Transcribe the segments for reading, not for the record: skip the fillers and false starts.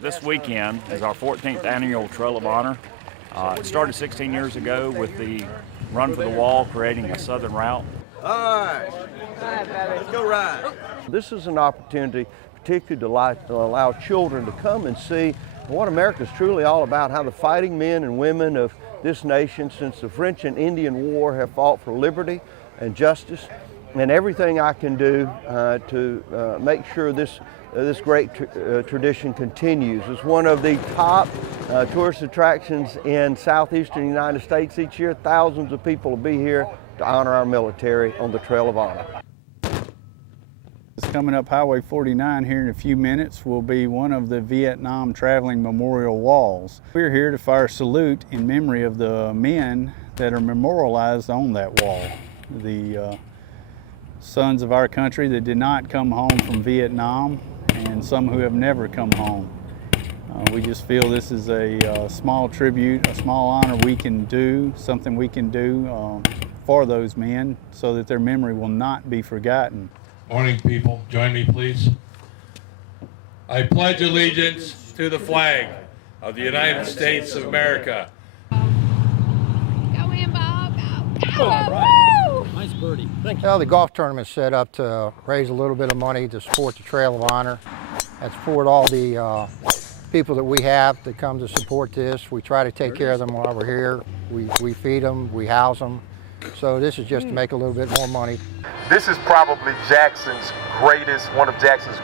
This weekend is our 14th annual Trail of Honor. It started 16 years ago with the Run for the Wall, creating a southern route. All right, let's go ride. This is an opportunity particularly to allow children to come and see what America is truly all about, how the fighting men and women of this nation since the French and Indian War have fought for liberty and justice, and everything I can do to make sure this great tradition continues. It's one of the top tourist attractions in southeastern United States each year. Thousands of people will be here to honor our military on the Trail of Honor. It's coming up Highway 49 here in a few minutes will be one of the Vietnam Traveling Memorial Walls. We're here to fire a salute in memory of the men that are memorialized on that wall. The sons of our country that did not come home from Vietnam, and some who have never come home. We just feel this is a small tribute, a small honor we can do, something we can do for those men so that their memory will not be forgotten. Morning, people. Join me, please. I pledge allegiance to the flag of the United States of America. Go in, Bob. Go. All right. Nice birdie. Thank you. Well, the golf tournament's set up to raise a little bit of money to support the Trail of Honor and support all the people that we have that come to support this. We try to take care of them while we're here. We feed them, we house them. So this is just to make a little bit more money. This is probably one of Jackson's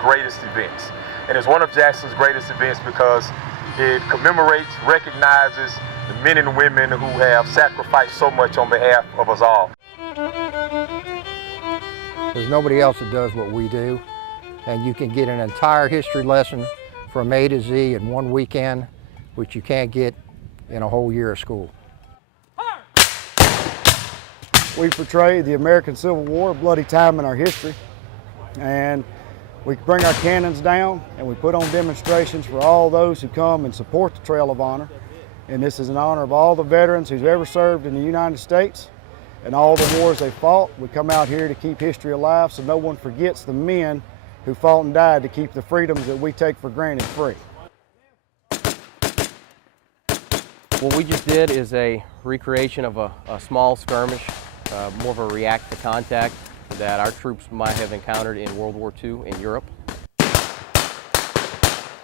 greatest events. And it's one of Jackson's greatest events because it commemorates, recognizes the men and women who have sacrificed so much on behalf of us all. There's nobody else that does what we do, and you can get an entire history lesson from A to Z in one weekend, which you can't get in a whole year of school. We portray the American Civil War, a bloody time in our history, and we bring our cannons down and we put on demonstrations for all those who come and support the Trail of Honor. And this is in honor of all the veterans who've ever served in the United States and all the wars they fought. We come out here to keep history alive so no one forgets the men who fought and died to keep the freedoms that we take for granted free. What we just did is a recreation of a small skirmish, more of a react to contact that our troops might have encountered in World War II in Europe.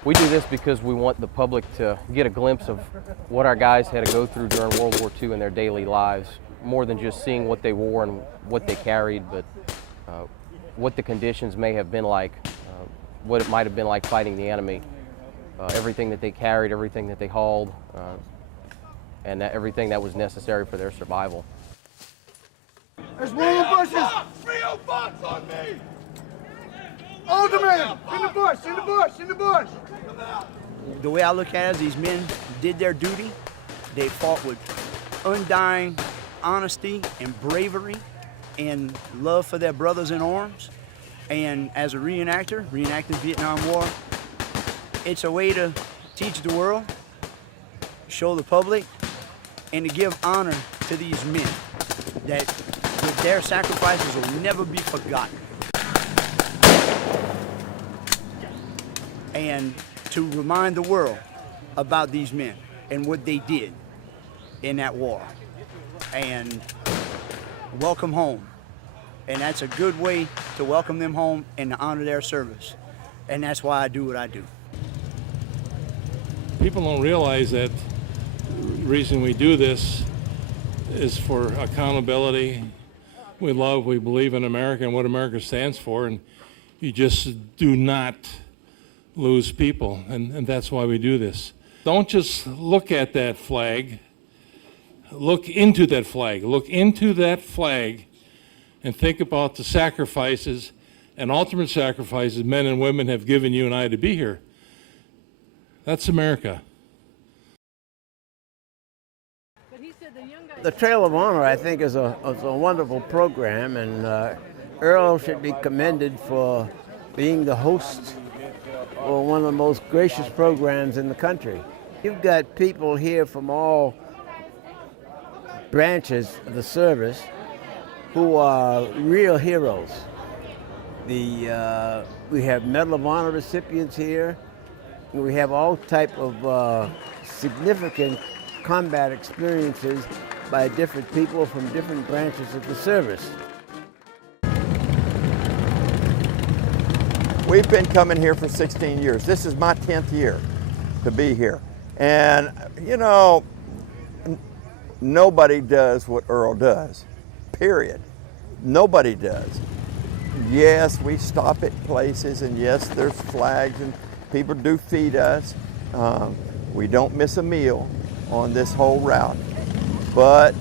We do this because we want the public to get a glimpse of what our guys had to go through during World War II in their daily lives, more than just seeing what they wore and what they carried, but what the conditions may have been like, what it might have been like fighting the enemy, everything that they carried, everything that they hauled, and everything that was necessary for their survival. There's one in the bushes! 305 on me! Alderman! In the bush, in the bush, in the bush! The way I look at it is these men did their duty. They fought with undying honesty and bravery and love for their brothers in arms. And as a reenactor, reenacting Vietnam War, it's a way to teach the world, show the public, and to give honor to these men that with their sacrifices will never be forgotten. And to remind the world about these men and what they did in that war. And welcome home. And that's a good way to welcome them home and to honor their service. And that's why I do what I do. People don't realize that the reason we do this is for accountability. We believe in America and what America stands for, and you just do not lose people, and that's why we do this. Don't just look at that flag, look into that flag. Look into that flag and think about the sacrifices and ultimate sacrifices men and women have given you and I to be here. That's America. The Trail of Honor, I think, is a wonderful program, and Earl should be commended for being the host for one of the most gracious programs in the country. You've got people here from all branches of the service who are real heroes. We have Medal of Honor recipients here. We have all type of significant combat experiences by different people from different branches of the service. We've been coming here for 16 years. This is my 10th year to be here. And, you know, nobody does what Earl does, period. Nobody does. Yes, we stop at places, and yes, there's flags, and people do feed us. We don't miss a meal on this whole route. But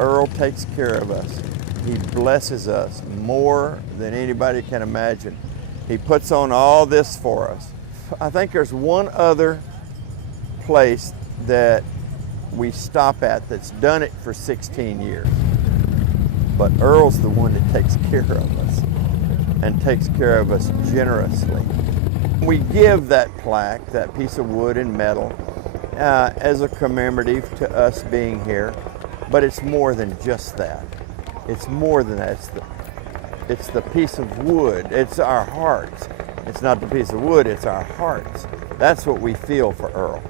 Earl takes care of us. He blesses us more than anybody can imagine. He puts on all this for us. I think there's one other place that we stop at that's done it for 16 years. But Earl's the one that takes care of us and takes care of us generously. We give that plaque, that piece of wood and metal, as a commemorative to us being here, but it's more than just that. It's more than that. It's the piece of wood. It's our hearts. It's not the piece of wood, it's our hearts. That's what we feel for Earl.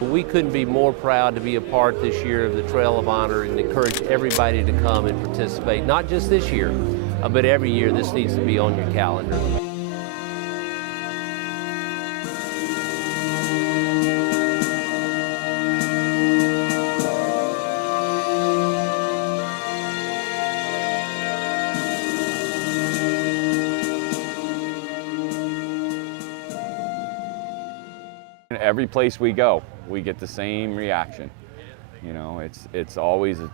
We couldn't be more proud to be a part this year of the Trail of Honor and encourage everybody to come and participate, not just this year, but every year. This needs to be on your calendar. Every place we go, we get the same reaction. You know, it's always a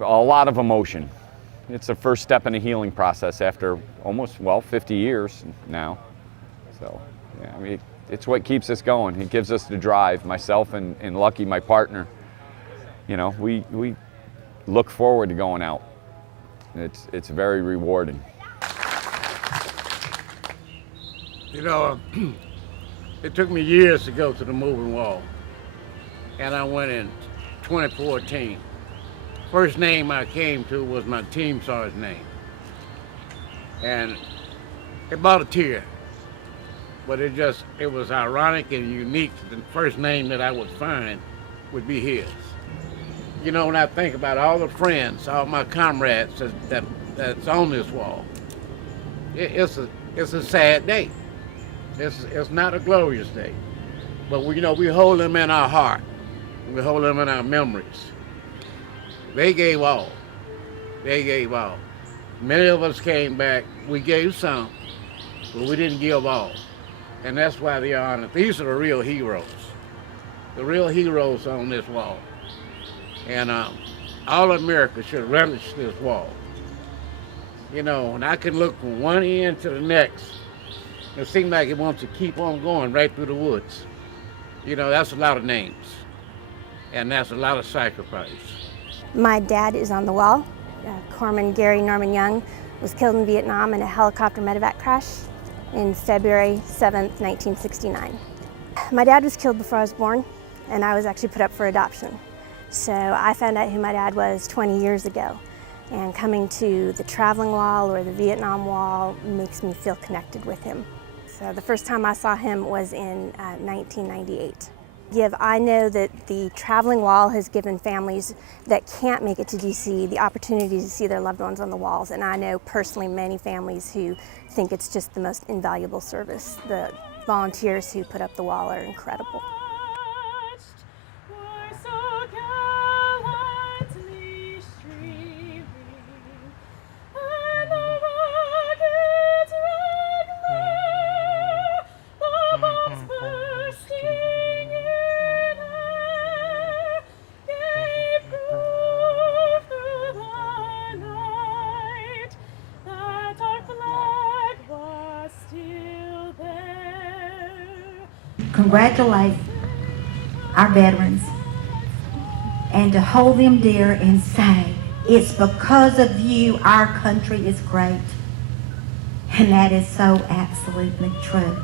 lot of emotion. It's the first step in a healing process after almost, 50 years now. So, yeah, I mean, it's what keeps us going. It gives us the drive. Myself and Lucky, my partner, you know, we look forward to going out. It's very rewarding. You know, it took me years to go to the moving wall, and I went in 2014. First name I came to was my team sergeant's name, and it brought a tear, but it was ironic and unique. The first name that I would find would be his. You know, when I think about all the friends, all my comrades that's on this wall, it's a sad day. It's not a glorious day, but we hold them in our heart. We hold them in our memories. They gave all. They gave all. Many of us came back. We gave some, but we didn't give all. And that's why they are honored. These are the real heroes. The real heroes on this wall. And all America should relish this wall. You know, and I can look from one end to the next. It seems like it wants to keep on going right through the woods. You know, that's a lot of names, and that's a lot of sacrifice. My dad is on the wall. Corpsman Gary Norman Young was killed in Vietnam in a helicopter medevac crash in February 7th, 1969. My dad was killed before I was born, and I was actually put up for adoption. So I found out who my dad was 20 years ago. And coming to the traveling wall or the Vietnam wall makes me feel connected with him. So the first time I saw him was in 1998. I know that the traveling wall has given families that can't make it to DC the opportunity to see their loved ones on the walls, and I know personally many families who think it's just the most invaluable service. The volunteers who put up the wall are incredible. Congratulate our veterans and to hold them dear and say, it's because of you our country is great. And that is so absolutely true.